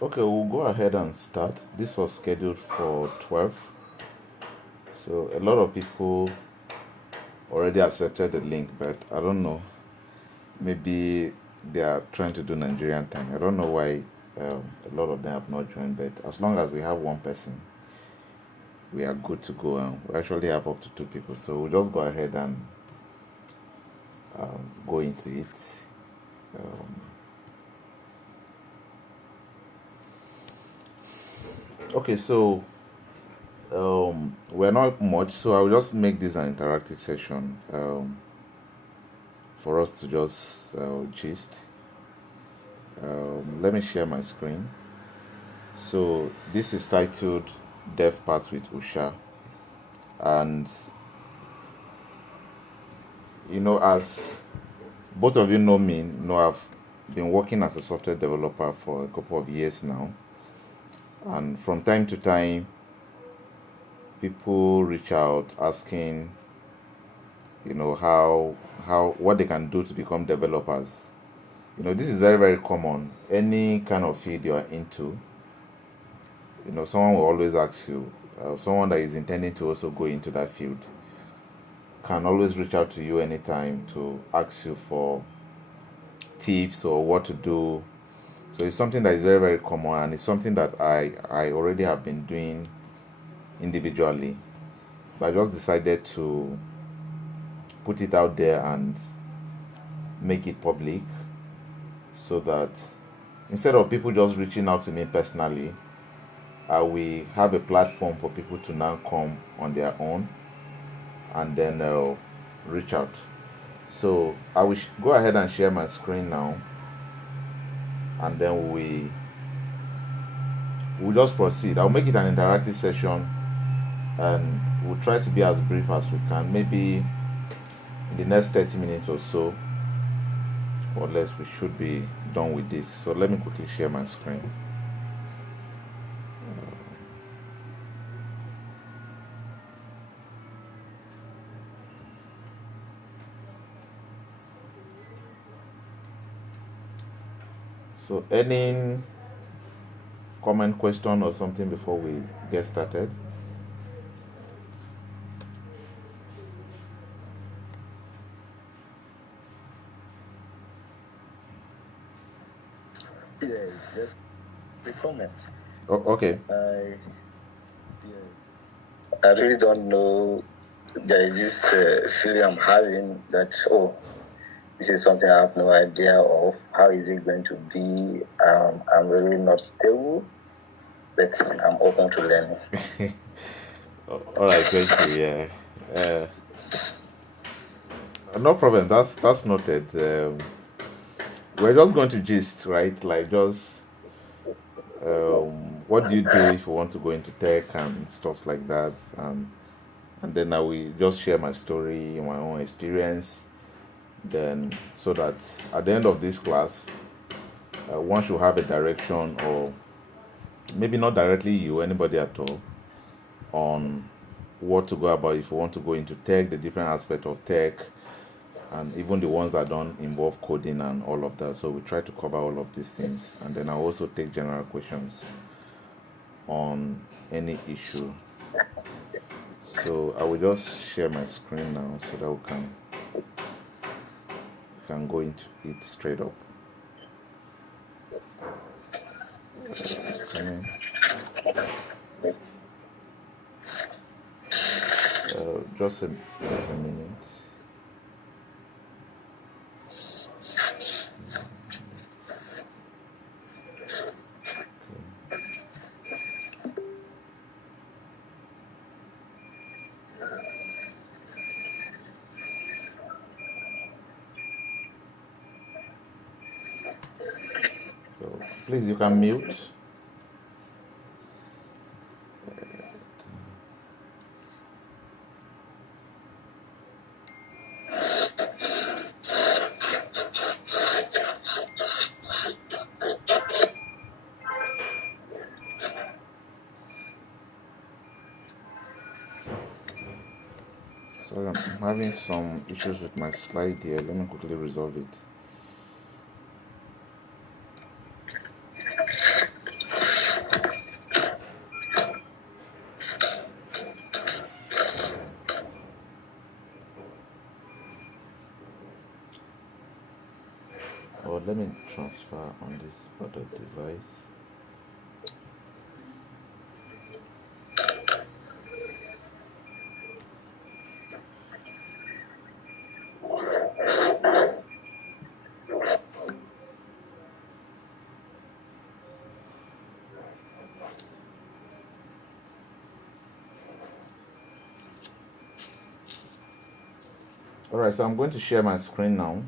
Okay, we'll go ahead and start. This was scheduled for 12. So a lot of people already accepted the link, but I don't know. Maybe they are trying to do Nigerian time. I don't know why a lot of them have not joined, but as long as we have one person, we are good to go. And we actually have up to two people. So we'll just go ahead and go into it. Um, okay, so we're not much, so I'll just make this an interactive session for us to just gist. Let me share my screen. So this is titled DevPath with Usha, and as both of you know me, I've been working as a software developer for a couple of years now, and from time to time, people reach out asking, how what they can do to become developers. This is very, very common. Any kind of field you are into, someone will always ask you. Someone that is intending to also go into that field can always reach out to you anytime to ask you for tips or what to do. So it's something that is very, very common, and it's something that I already have been doing individually. But I just decided to put it out there and make it public so that instead of people just reaching out to me personally, I will have a platform for people to now come on their own and then reach out. So I will go ahead and share my screen now, and then we'll just proceed. I'll make it an interactive session, and we'll try to be as brief as we can. Maybe in the next 30 minutes or so, or less, we should be done with this. So let me quickly share my screen. So any comment, question, or something before we get started? Yes, just a comment. Okay. I really don't know. There is this feeling I'm having that, this is something I have no idea of. How is it going to be? I'm really not stable, but I'm open to learning. All right, thank you. Yeah, no problem. That's noted. We're just going to gist, right? Like just what do you do if you want to go into tech and stuff like that, and then I will just share my story, my own experience. Then, so that at the end of this class, one should have a direction, or maybe not directly you, anybody at all, on what to go about if you want to go into tech, the different aspect of tech, and even the ones that don't involve coding and all of that. So we try to cover all of these things, and then I'll also take general questions on any issue. So I will just share my screen now so that we can go into it straight up. Okay. Just a minute. So please, you can mute. Sorry, I'm having some issues with my slide here. Let me quickly resolve it. on this product device. Alright, so I'm going to share my screen now.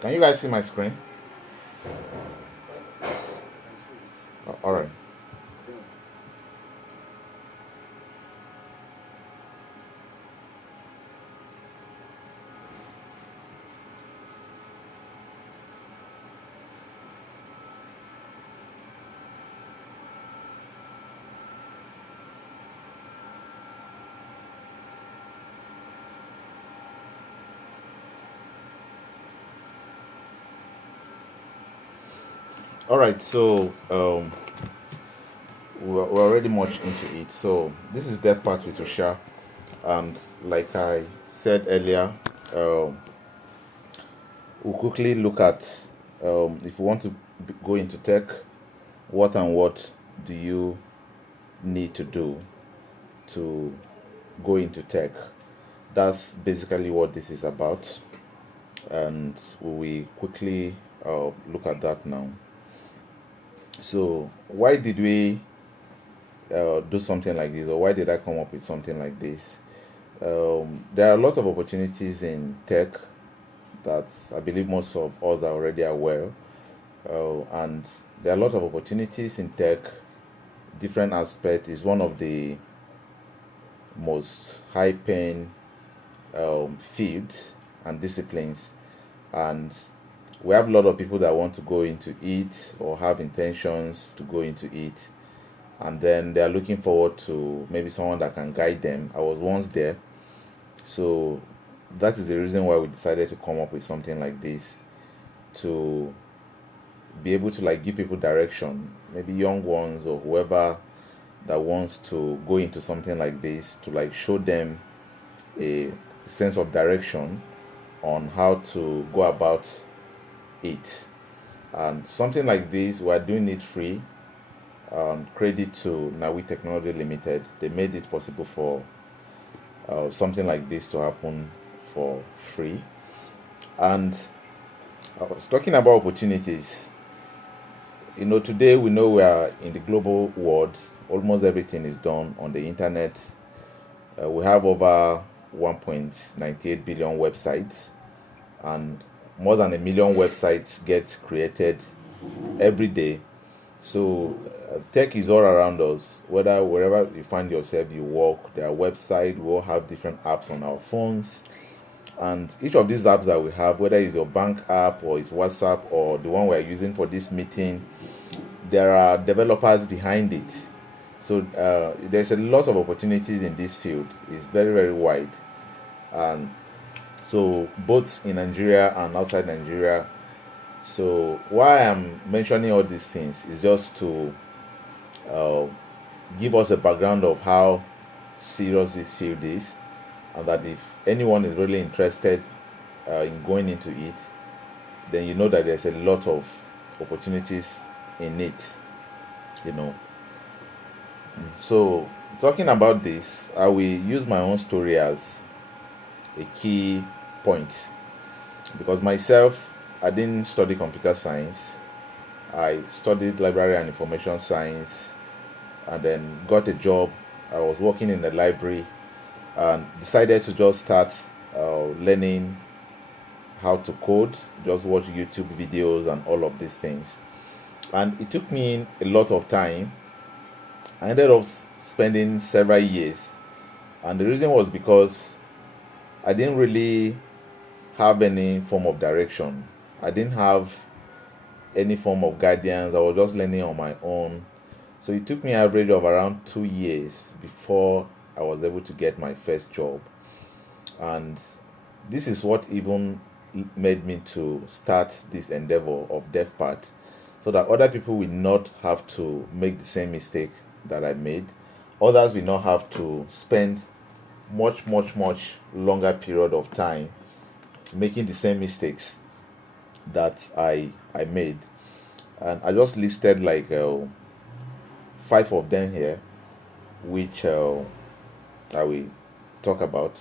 Can you guys see my screen? Alright. Alright, so we're already much into it. So this is DevPath with Usha, and like I said earlier, we'll quickly look at if you want to go into tech, what do you need to do to go into tech. That's basically what this is about, and we quickly look at that now. So why did we do something like this, or why did I come up with something like this? There are lots of opportunities in tech that I believe most of us are already aware, and there are a lot of opportunities in tech. Different aspect is one of the most high-paying fields and disciplines, and we have a lot of people that want to go into it or have intentions to go into it, and then they are looking forward to maybe someone that can guide them. I was once there, so that is the reason why we decided to come up with something like this, to be able to like give people direction, maybe young ones or whoever that wants to go into something like this, to like show them a sense of direction on how to go about it. And something like this, we're doing it free. Credit to Nawi Technology Limited. They made it possible for something like this to happen for free. And I was talking about opportunities. Today we know we are in the global world. Almost everything is done on the internet. We have over 1.98 billion websites, and more than 1 million websites get created every day. So tech is all around us. Wherever you find yourself, you work, there are websites. We all have different apps on our phones, and each of these apps that we have, whether it's your bank app or it's WhatsApp or the one we're using for this meeting, there are developers behind it. So there's a lot of opportunities in this field. It's very, very wide, and so both in Nigeria and outside Nigeria. So why I'm mentioning all these things is just to give us a background of how serious this field is, and that if anyone is really interested in going into it, then you know that there's a lot of opportunities in it, you know. So talking about this, I will use my own story as a key point, because myself, I didn't study computer science. I studied library and information science, and then got a job. I was working in the library and decided to just start learning how to code, just watch YouTube videos and all of these things. And it took me a lot of time. I ended up spending several years, and the reason was because I didn't really have any form of direction. I didn't have any form of guidance. I was just learning on my own. So it took me an average of around 2 years before I was able to get my first job. And this is what even made me to start this endeavor of DevPath, so that other people will not have to make the same mistake that I made. Others will not have to spend much longer period of time making the same mistakes that I made. And I just listed like 5 of them here, which I will talk about.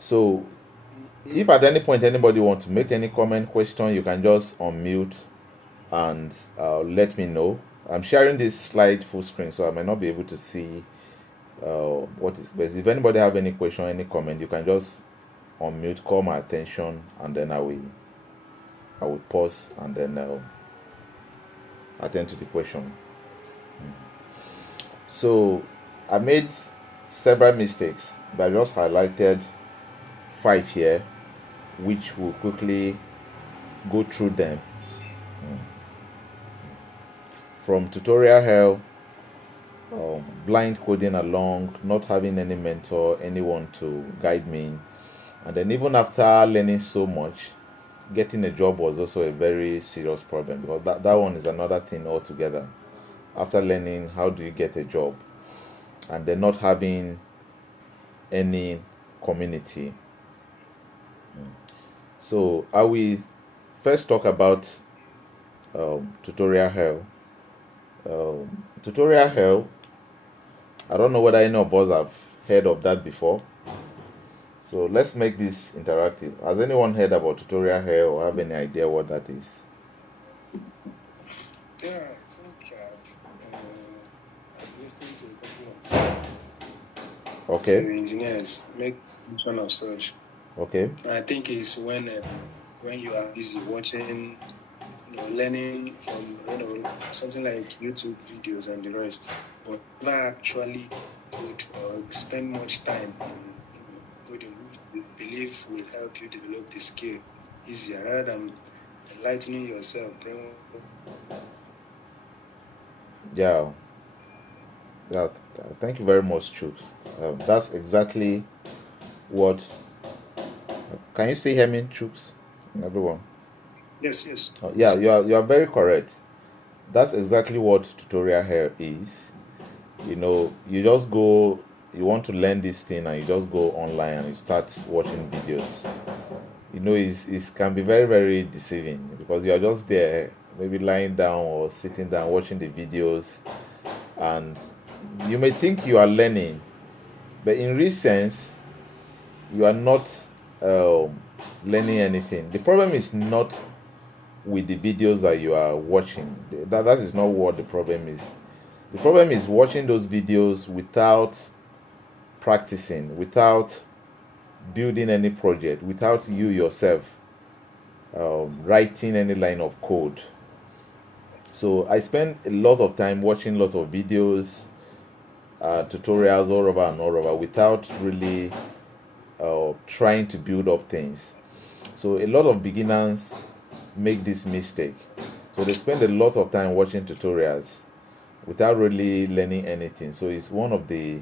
So if at any point anybody wants to make any comment, question, you can just unmute and let me know. I'm sharing this slide full screen, so I might not be able to see what is. But if anybody have any question, any comment, you can just unmute, call my attention, and then I will pause and then attend to the question. So I made several mistakes, but I just highlighted 5 here, which will quickly go through them. From tutorial hell, blind coding along, not having any mentor, anyone to guide me, and then even after learning so much, getting a job was also a very serious problem, because that one is another thing altogether. After learning, how do you get a job, and then not having any community? So I will first talk about tutorial hell. Tutorial hell, I don't know whether any of us have heard of that before. So let's make this interactive. Has anyone heard about tutorial hell or have any idea what that is? Yeah, I think I've listened to a couple of Okay. engineers make mention of such. Okay. I think it's when you are busy watching, learning from something like YouTube videos and the rest, but never actually put or spend much time in coding, which you believe will help you develop the skill easier rather than enlightening yourself. Yeah. Thank you very much, Troops. That's exactly what. Can you still hear me, Troops? Everyone. Yes. Yeah, you are very correct. That's exactly what tutorial here is. You just go. You want to learn this thing, and you just go online and you start watching videos. It can be very deceiving, because you are just there, maybe lying down or sitting down watching the videos, and you may think you are learning, but in real sense, you are not learning anything. The problem is not with the videos that you are watching. That is not what the problem is. The problem is watching those videos without practicing, without building any project, without you yourself writing any line of code. So I spend a lot of time watching lots of videos, tutorials all over and all over, without really trying to build up things. So a lot of beginners make this mistake. So they spend a lot of time watching tutorials without really learning anything. So it's one of the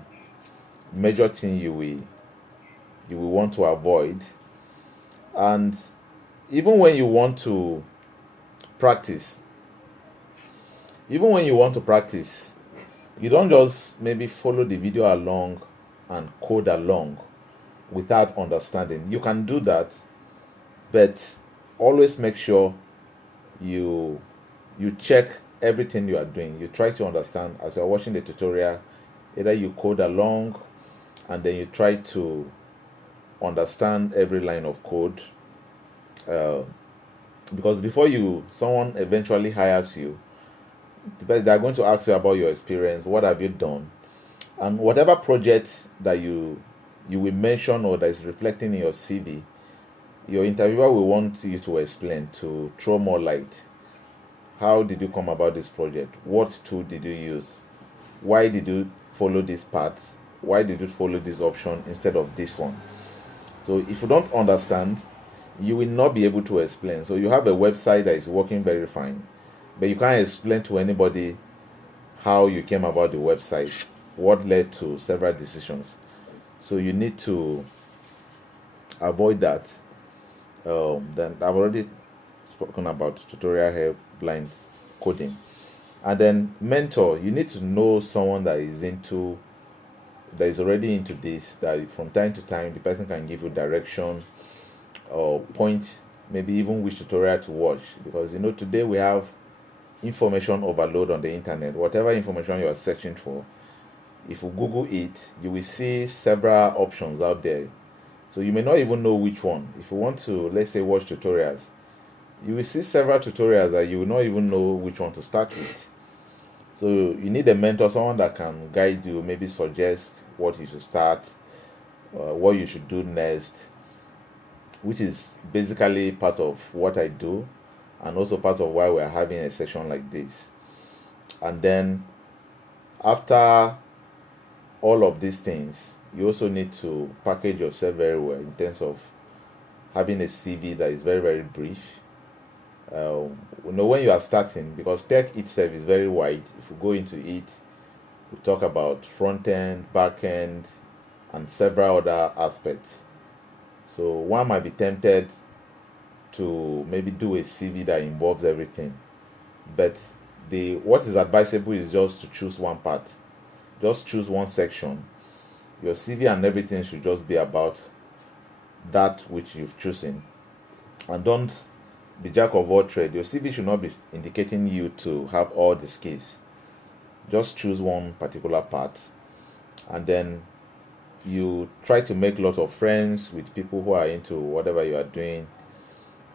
major things you will want to avoid. And even when you want to practice, you don't just maybe follow the video along and code along without understanding. You can do that, but always make sure you check everything you are doing. You try to understand as you're watching the tutorial. Either you code along, and then you try to understand every line of code, because before someone eventually hires you, they're going to ask you about your experience. What have you done? And whatever project that you will mention or that is reflecting in your CV, your interviewer will want you to explain, to throw more light. How did you come about this project? What tool did you use? Why did you follow this path? Why did you follow this option instead of this one? So if you don't understand, you will not be able to explain. So you have a website that is working very fine, but you can't explain to anybody how you came about the website, what led to several decisions. So you need to avoid that. Then I've already spoken about tutorial help, blind coding. And then mentor, you need to know someone that is already into this, that from time to time the person can give you direction or point, maybe even which tutorial to watch. Because today we have information overload on the internet. Whatever information you are searching for, if you Google it, you will see several options out there. So you may not even know which one. If you want to, let's say, watch tutorials, you will see several tutorials that you will not even know which one to start with. So you need a mentor, someone that can guide you, maybe suggest what you should start, what you should do next, which is basically part of what I do, and also part of why we're having a session like this. And then after all of these things, you also need to package yourself very well in terms of having a CV that is very, very brief. When you are starting, because tech itself is very wide. If you go into it, we talk about front end, back end, and several other aspects. So one might be tempted to maybe do a CV that involves everything, but what is advisable is just to choose one part, just choose one section. Your CV and everything should just be about that which you've chosen, and don't be jack of all trade. Your CV should not be indicating you to have all the skills. Just choose one particular part, and then you try to make lots of friends with people who are into whatever you are doing,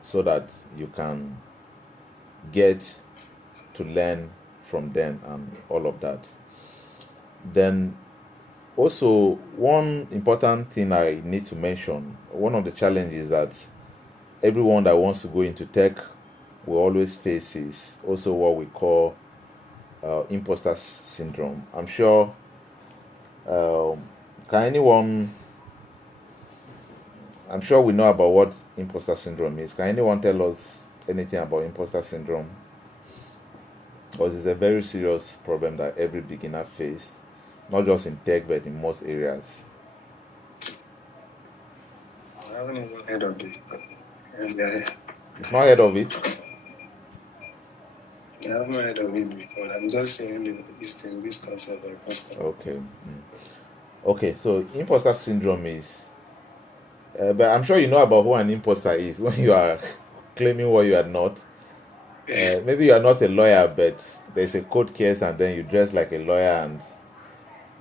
so that you can get to learn from them and all of that. Then also, one important thing I need to mention, one of the challenges that everyone that wants to go into tech will always face is also what we call imposter syndrome. I'm sure, I'm sure we know about what imposter syndrome is. Can anyone tell us anything about imposter syndrome? Because it's a very serious problem that every beginner faces, not just in tech, but in most areas. I haven't even heard of this. You've not heard of it? I haven't heard of it before. I'm just saying this concept for the first time. Okay. Okay, so imposter syndrome is, but I'm sure you know about who an imposter is when you are claiming what you are not. Maybe you are not a lawyer, but there's a court case and then you dress like a lawyer and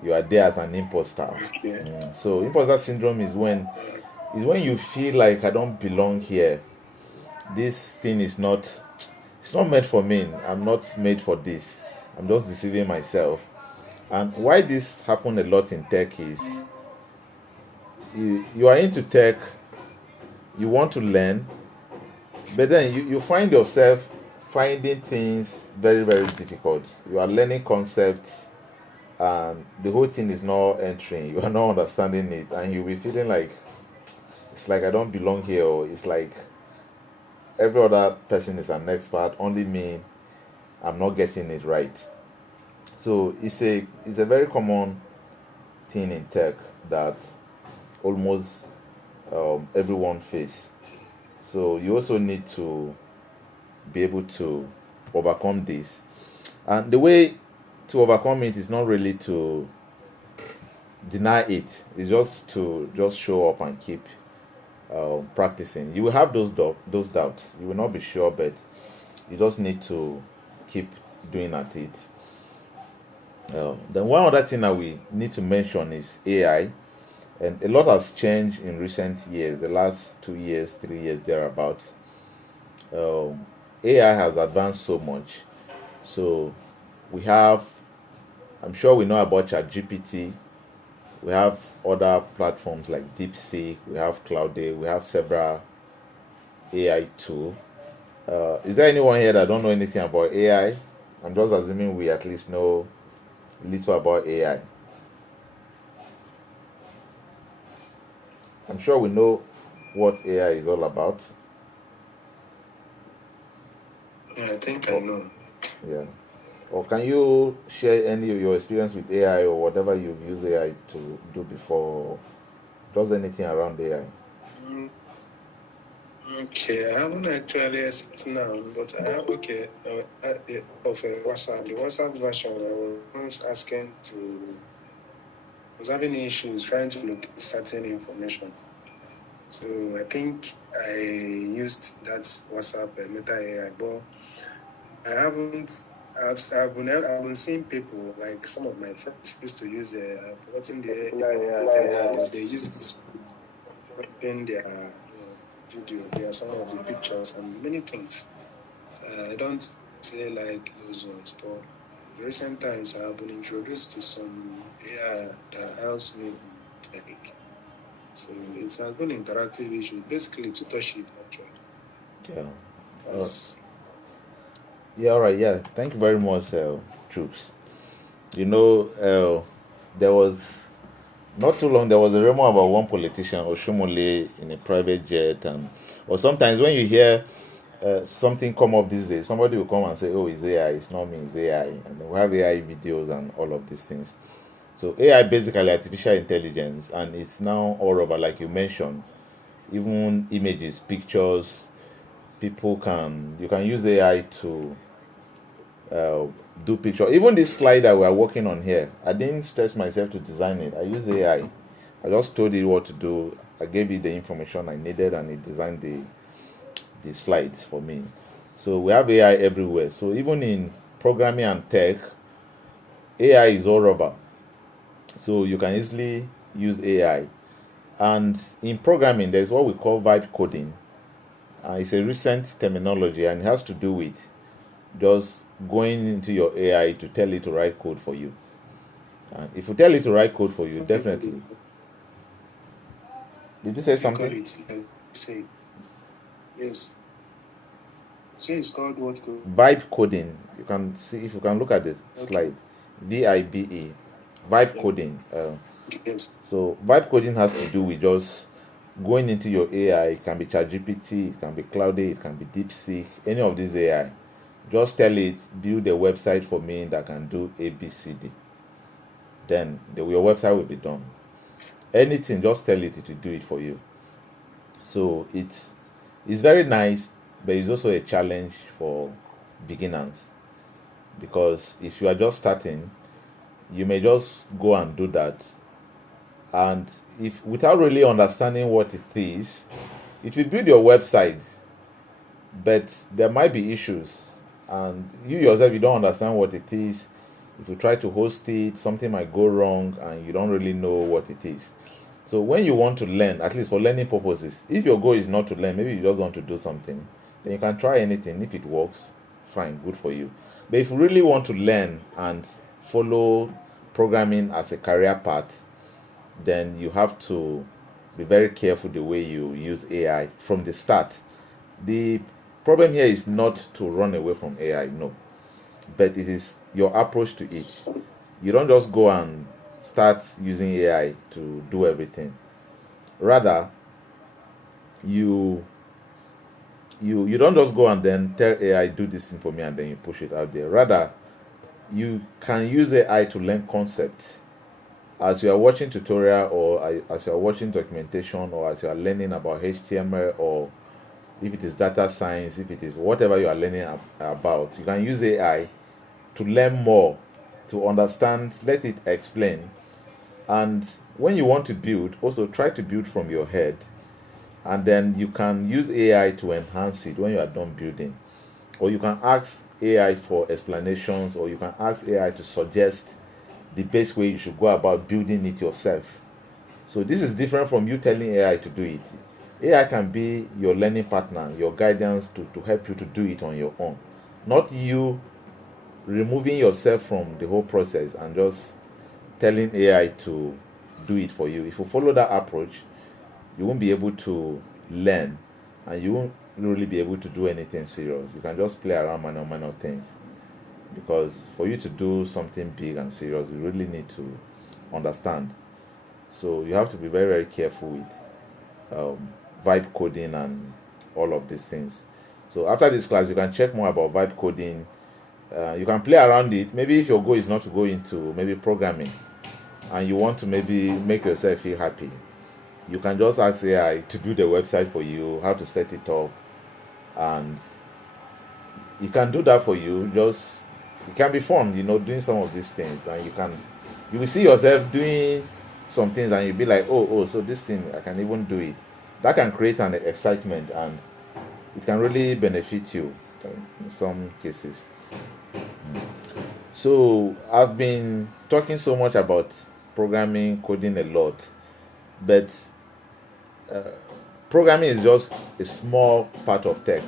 you are there as an imposter. Yeah. So imposter syndrome is when you feel like I don't belong here. This thing it's not meant for me. I'm not made for this. I'm just deceiving myself. And why this happen a lot in tech is you are into tech, you want to learn, but then you find yourself finding things very, very difficult. You are learning concepts and the whole thing is not entering. You are not understanding it, and you'll be feeling like it's like I don't belong here, or it's like every other person is an expert, only me, I'm not getting it right. So it's a very common thing in tech that almost everyone face. So you also need to be able to overcome this, and the way to overcome it is not really to deny it. It's just to show up and keep practicing. You will have those doubts. You will not be sure, but you just need to keep doing at it. Then one other thing that we need to mention is AI, and a lot has changed in recent years, the last 2 years, 3 years thereabouts. AI has advanced so much. So we have, I'm sure we know about ChatGPT. We have other platforms like DeepSeek. We have Cloudday. We have several AI tools. Is there anyone here that don't know anything about AI? I'm just assuming we at least know little about AI. I'm sure we know what AI is all about. Yeah, I think I know. Yeah. Or can you share any of your experience with AI or whatever you've used AI to do before? Does anything around AI? Okay, I haven't actually assessed now, but I have of WhatsApp. The WhatsApp version, I was once asking to, was having issues trying to locate certain information. So I think I used that WhatsApp Meta AI, but I haven't. I've been seeing people like some of my friends used to use I've forgotten they use it in their video. There are some of the pictures and many things. I don't say like those ones, but in recent times I have been introduced to some AI that helps me in like. So it has been interactive issue, basically tutorship actually. Yeah. That's, Yeah, all right. Yeah. Thank you very much, Troops. You know, there was not too long, there was a rumor about one politician, Oshomole, in a private jet. Or sometimes when you hear something come up these days, somebody will come and say, oh, it's AI. It's not me, it's AI. And then we have AI videos and all of these things. So AI basically artificial intelligence, and it's now all over, like you mentioned, even images, pictures. You can use AI to do picture. Even this slide that we're working on here, I didn't stress myself to design it. I used AI. I just told it what to do. I gave it the information I needed, and it designed the slides for me. So we have AI everywhere. So even in programming and tech, AI is all over. So you can easily use AI. And in programming, there's what we call vibe coding. It's a recent terminology, and it has to do with just going into your AI to tell it to write code for you. And if you tell it to write code for you, definitely. Did you say you call something? it like say yes. Say it's called what code? Vibe coding. You can see, if you can look at the slide, VIBE, vibe coding. Yes. So vibe coding has to do with just going into your AI. It can be ChatGPT, it can be Cloudday, it can be DeepSeek, any of these AI. Just tell it, build a website for me that can do ABCD. Then your website will be done. Anything, just tell it will do it for you. So it's very nice, but it's also a challenge for beginners, because if you are just starting, you may just go and do that, and if without really understanding what it is, it will build your website, but there might be issues, and you yourself, you don't understand what it is. If you try to host it, something might go wrong and you don't really know what it is. So when you want to learn, at least for learning purposes, if your goal is not to learn, maybe you just want to do something, then you can try anything. If it works, fine, good for you. But if you really want to learn and follow programming as a career path, then you have to be very careful the way you use AI from the start. The problem here is not to run away from AI, no, but it is your approach to it. You don't just go and start using AI to do everything. Rather, you you don't just go and then tell AI do this thing for me and then you push it out there. Rather, you can use AI to learn concepts as you are watching tutorial, or as you are watching documentation, or as you are learning about HTML, or if it is data science, if it is whatever you are learning about. You can use AI to learn more, to understand, let it explain. And when you want to build, also try to build from your head. and then you can use AI to enhance it when you are done building, or you can ask AI for explanations, or you can ask AI to suggest the best way you should go about building it yourself. So this is different from you telling AI to do it. AI can be your learning partner, your guidance to help you to do it on your own, not you removing yourself from the whole process and just telling AI to do it for you. If you follow that approach, you won't be able to learn, and you won't really be able to do anything serious. You can just play around minor things, because for you to do something big and serious, you really need to understand. So you have to be very careful with vibe coding and all of these things. So after this class, you can check more about vibe coding. You can play around it. Maybe if your goal is not to go into maybe programming, and you want to maybe make yourself feel happy, you can just ask AI to build a website for you, how to set it up, and it can do that for you. Just, it can be fun, doing some of these things, and you will see yourself doing some things, and you'll be like, oh, so this thing I can even do it. That can create an excitement, and it can really benefit you in some cases. So I've been talking so much about programming, coding a lot, but programming is just a small part of tech.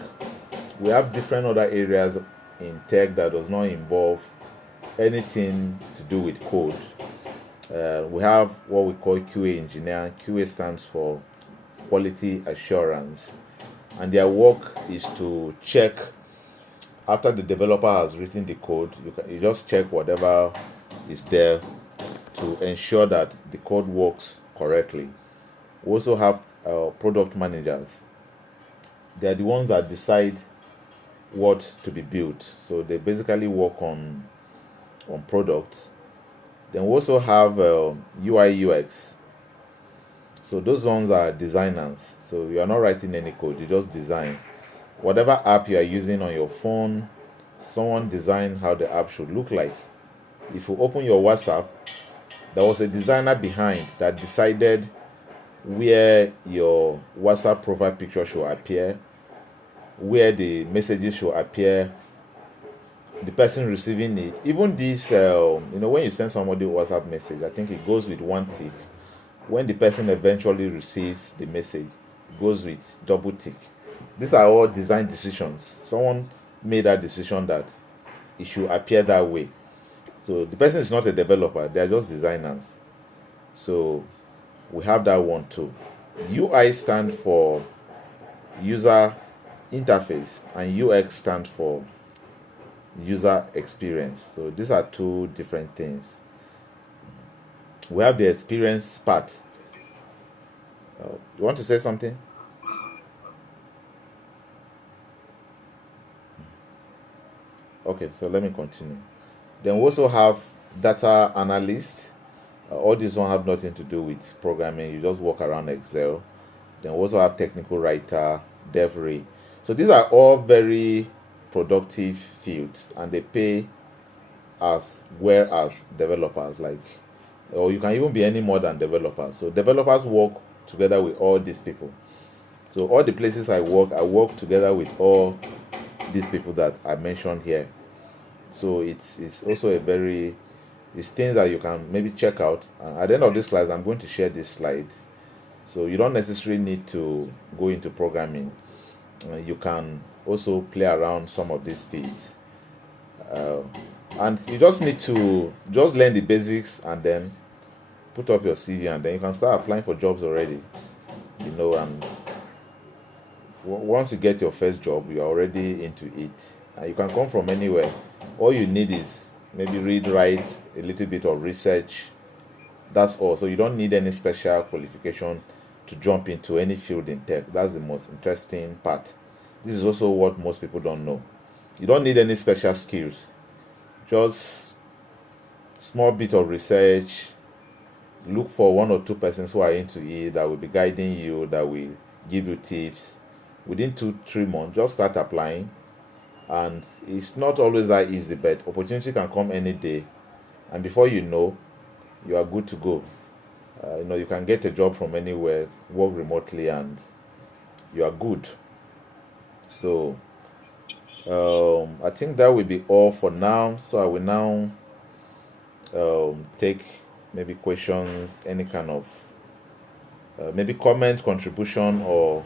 We have different other areas in tech that does not involve anything to do with code. We have what we call QA engineer. QA stands for quality assurance, and their work is to check after the developer has written the code. You just check whatever is there to ensure that the code works correctly. We also have product managers. They are the ones that decide what to be built. So they basically work on products. Then we also have UI UX. So those ones are designers. So you are not writing any code, you just design. Whatever app you are using on your phone, someone designed how the app should look like. If you open your WhatsApp, there was a designer behind that decided where your WhatsApp profile picture should appear, where the messages should appear, the person receiving it. Even this, when you send somebody a WhatsApp message, I think it goes with one tick. When the person eventually receives the message, it goes with double tick. These are all design decisions. Someone made that decision that it should appear that way. So the person is not a developer, they are just designers. So we have that one too. UI stands for user interface, and UX stands for user experience. So these are two different things. We have the experience part. You want to say something? Okay, so let me continue. Then we also have data analyst. All these one have nothing to do with programming. You just walk around Excel. Then we also have technical writer, DevRay. So these are all very productive fields, and they pay as well as developers. Or you can even be any more than developers. So developers work together with all these people. So all the places I work together with all these people that I mentioned here. So it's also it's things that you can maybe check out. At the end of this class, I'm going to share this slide. So you don't necessarily need to go into programming. You can also play around some of these fields. And you just need to just learn the basics and then put up your CV, and then you can start applying for jobs already. And once you get your first job, you're already into it. And you can come from anywhere. All you need is maybe read, write, a little bit of research. That's all. So you don't need any special qualification to jump into any field in tech. That's the most interesting part. This is also what most people don't know. You don't need any special skills. Just small bit of research. Look for 1 or 2 persons who are into it that will be guiding you, that will give you tips. Within 2-3 months, just start applying. And it's not always that easy, but opportunity can come any day, and before you know, you are good to go. You can get a job from anywhere, work remotely, and you are good. So I think that will be all for now. So I will now take maybe questions, any kind of maybe comment, contribution, or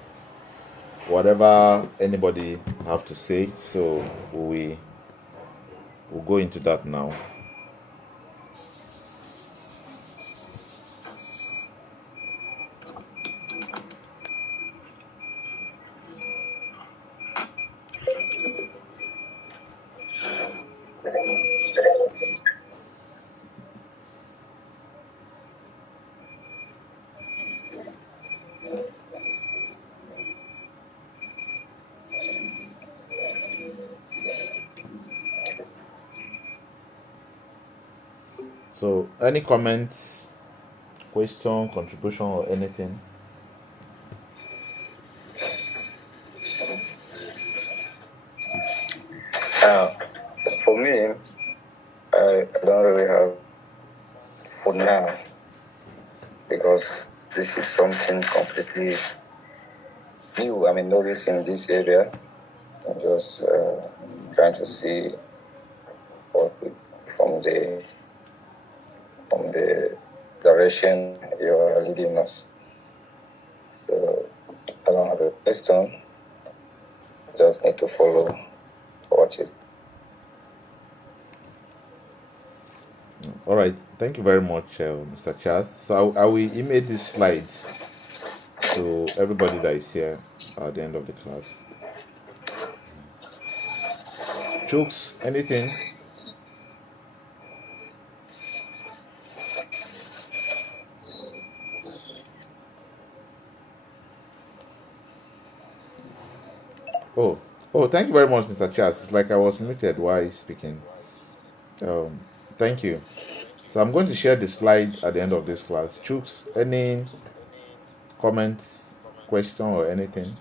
whatever anybody have to say. So we'll go into that now. So any comments, question, contribution, or anything? For me, I don't really have for now because this is something completely new. I mean, novice in this area. I'm just trying to see what from the direction you are leading us. So I don't have a question. Just need to follow what is. All right. Thank you very much, Mr. Charles. So I will email this slide to everybody that is here at the end of the class. Chooks, anything? Oh, thank you very much, Mr. Charles. It's like I was muted while speaking. Thank you. So I'm going to share the slide at the end of this class. Chooks, any comments, question, or anything?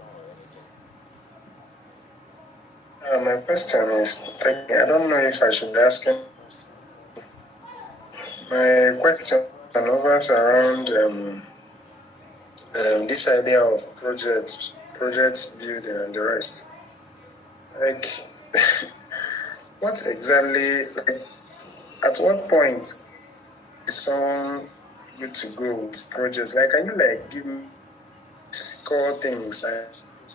My question is, I don't know if I should ask him. My question revolves around this idea of project building and the rest. Like, what exactly? Like, at what point is someone good to go with projects? Like, can you like give me core things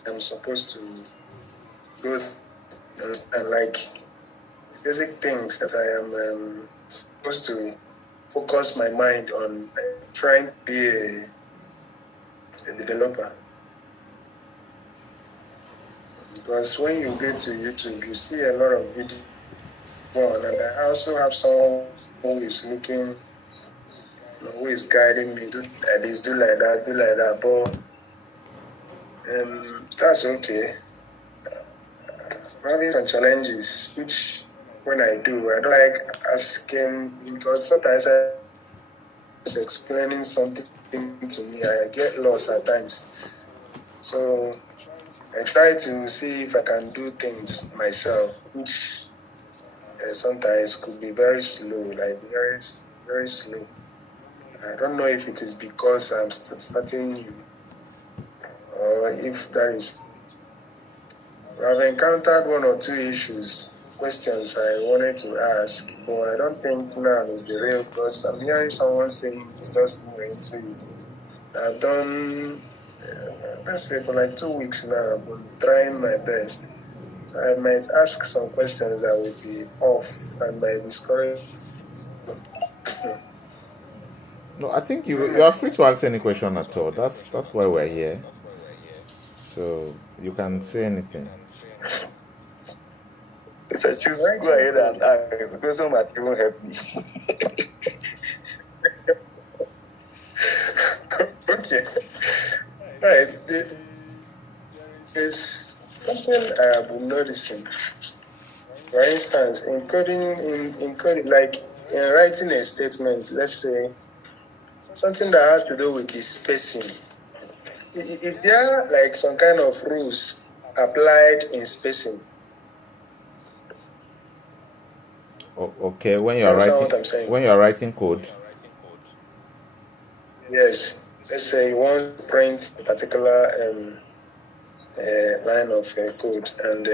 I'm supposed to go and like basic things that I am supposed to focus my mind on, like, trying to be a developer? Because when you go to YouTube, you see a lot of videos, and I also have someone who is looking, who is guiding me, do like this, do like that, but that's okay. I'm having some challenges, which when I do, I don't like asking, because sometimes I was explaining something to me, I get lost at times. So I try to see if I can do things myself, which sometimes could be very slow, like very, very slow. I don't know if it is because I'm starting new, or if that is. I've encountered one or two questions I wanted to ask, but I don't think now is the real, because I'm hearing someone saying just go into it. I've done, let's say, for like 2 weeks now, I've been trying my best. So I might ask some questions that will be off and might discourage. No, I think you are free to ask any question at all. That's why we're here. So you can say anything. So choose go ahead and ask. The question might even help me. Okay. All right. There's something I have been noticing. For instance, in coding, like in writing a statement, let's say something that has to do with the spacing. Is there like some kind of rules applied in spacing? Okay, when you are writing code. Yes. Let's say you want to print a particular line of code, and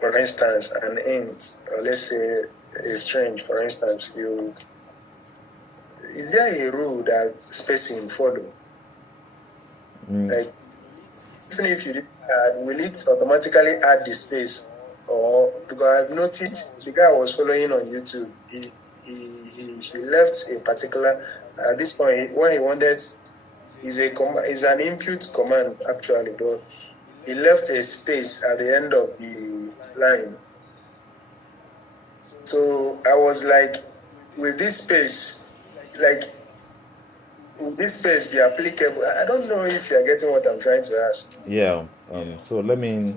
for instance, an int, or let's say a string, for instance, is there a rule that spacing follow? Like, even if you didn't add, will it automatically add the space? Or because I've noticed the guy I was following on YouTube, he left a particular at this point when he wanted is an input command actually, but he left a space at the end of the line. So I was like, with this space, like, will this space be applicable? I don't know if you're getting what I'm trying to ask. Yeah. So let me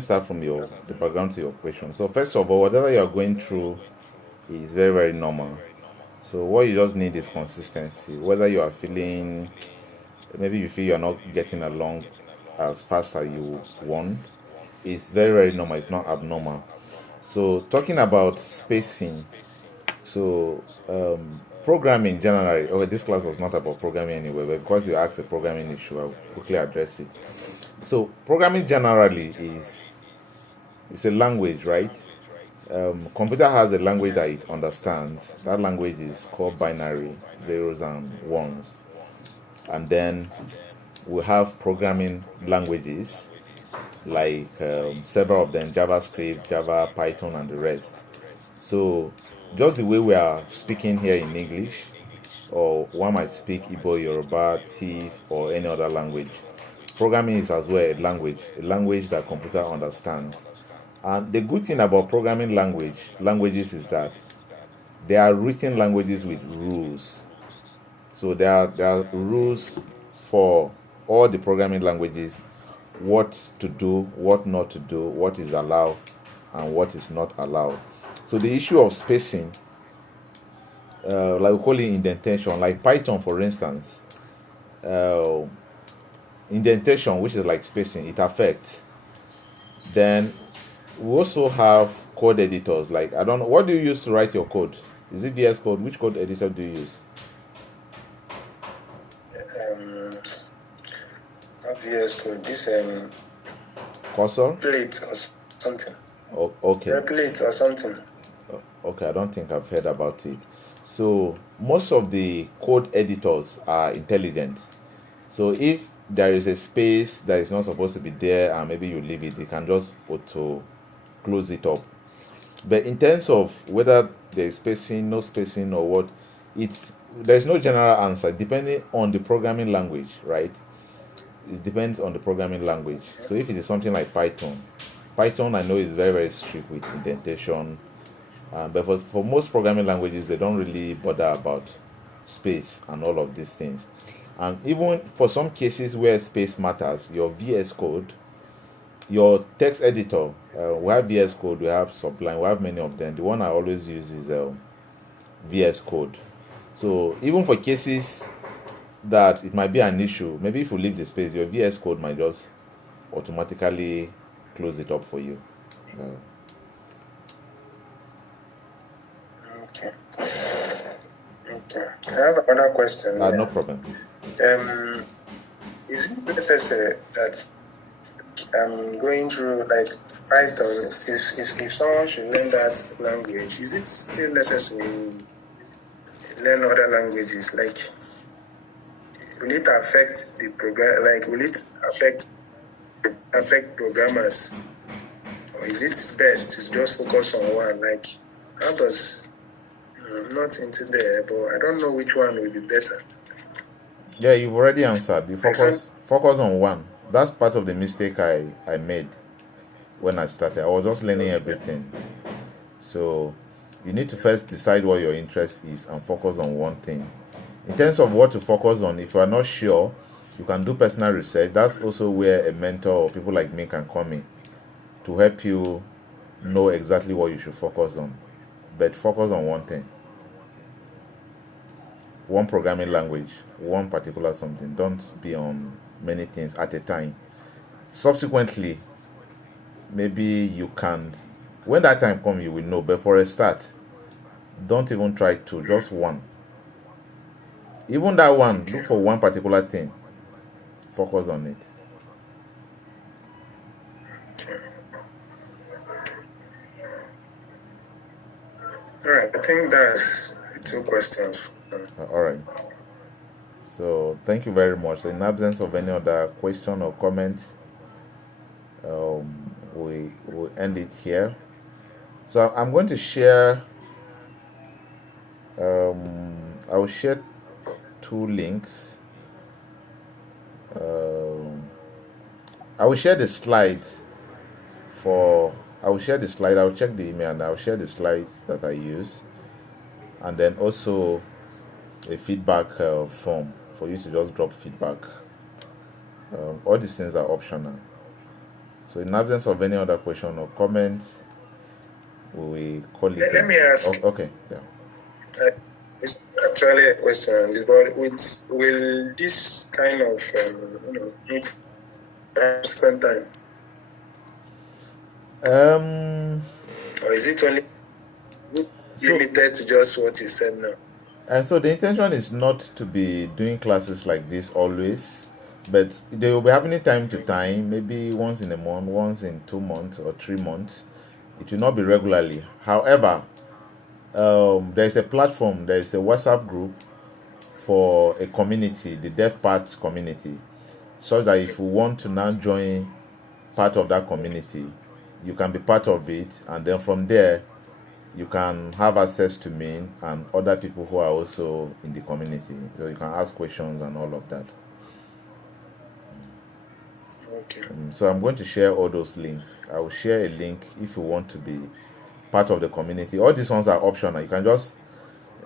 start from the background to your question. So first of all, whatever you are going through is very, very normal. So what you just need is consistency. Whether you are feeling, maybe you feel you are not getting along as fast as you want, it's very, very normal. It's not abnormal. So talking about spacing, so programming generally. Okay, this class was not about programming anyway, but because you asked a programming issue, I'll quickly address it. So programming generally it's a language, right? Computer has a language that it understands. That language is called binary, zeros and ones. And then we have programming languages like several of them: JavaScript, Java, Python, and the rest. So just the way we are speaking here in English, or one might speak Igbo, Yoruba, Tiv, or any other language. Programming is as well a language that computer understands. And the good thing about programming languages is that they are written languages with rules. So there are rules for all the programming languages: what to do, what not to do, what is allowed, and what is not allowed. So the issue of spacing, like we call it indentation, like Python, for instance, indentation, which is like spacing, it affects. Then we also have code editors. Like, I don't know, what do you use to write your code? Is it VS Code? Which code editor do you use? Not VS Code. This Cursor? plate or something. Oh, okay. Plate or something. Okay, I don't think I've heard about it. So most of the code editors are intelligent. So if there is a space that is not supposed to be there and maybe you leave it, they can just auto close it up. But in terms of whether there is spacing, no spacing, or what, there's no general answer depending on the programming language, right? It depends on the programming language. So if it is something like Python I know is very, very strict with indentation. But for most programming languages, they don't really bother about space and all of these things. And even for some cases where space matters, your VS Code, your text editor, we have VS Code, we have Sublime, we have many of them. The one I always use is VS Code. So even for cases that it might be an issue, maybe if you leave the space, your VS Code might just automatically close it up for you. Okay. I have another question. No problem. Is it necessary that I'm going through like Python? If someone should learn that language, is it still necessary to learn other languages? Like, will it affect the program? Like, will it affect programmers, or is it best to just focus on one? Like, how does I'm not into there, but I don't know which one will be better. Yeah, you've already answered. You focus on one. That's part of the mistake I made when I started. I was just learning everything. So you need to first decide what your interest is and focus on one thing. In terms of what to focus on, if you are not sure, you can do personal research. That's also where a mentor or people like me can come in to help you know exactly what you should focus on. But focus on one thing. One programming language, one particular something. Don't be on many things at a time. Subsequently, maybe you can, when that time comes, you will know. But for a start, don't even try to, just one. Even that one, look for one particular thing. Focus on it. All right, I think that's 2 questions. All right. So thank you very much. In absence of any other question or comment, we will end it here. So I'm going to share. I will share 2 links. I will share the slide for. I will share the slide. I will check the email and I will share the slide that I use, and then also a feedback form for you to just drop feedback. All these things are optional. So in absence of any other question or comment, we will call it. Let me ask. Okay. Yeah. It's actually a question, but will this kind of meet spend time? Or is it only limited to just what you said now? And so the intention is not to be doing classes like this always, but they will be happening time to time, maybe once in a month, once in 2 months or 3 months. It will not be regularly. However, there is a platform, there is a WhatsApp group for a community, the DevPath community, so that if you want to now join part of that community, you can be part of it, and then from there you can have access to me and other people who are also in the community, so you can ask questions and all of that. Okay. So I'm going to share all those links. I will share a link if you want to be part of the community. All these ones are optional. You can just,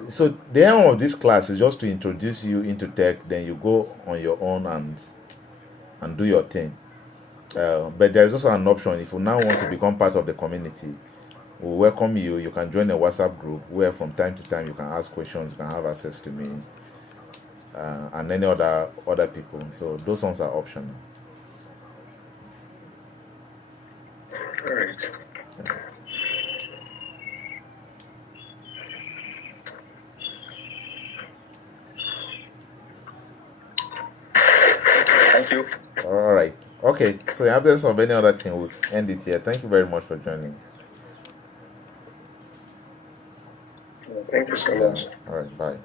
so the aim of this class is just to introduce you into tech, then you go on your own and do your thing. But there is also an option if you now want to become part of the community. We welcome you. You can join a WhatsApp group where from time to time you can ask questions, you can have access to me and any other people. So those ones are optional. All right. Thank you. All right. Okay. So in absence of any other thing, we'll end it here. Thank you very much for joining. Thank you so much. All right. Bye.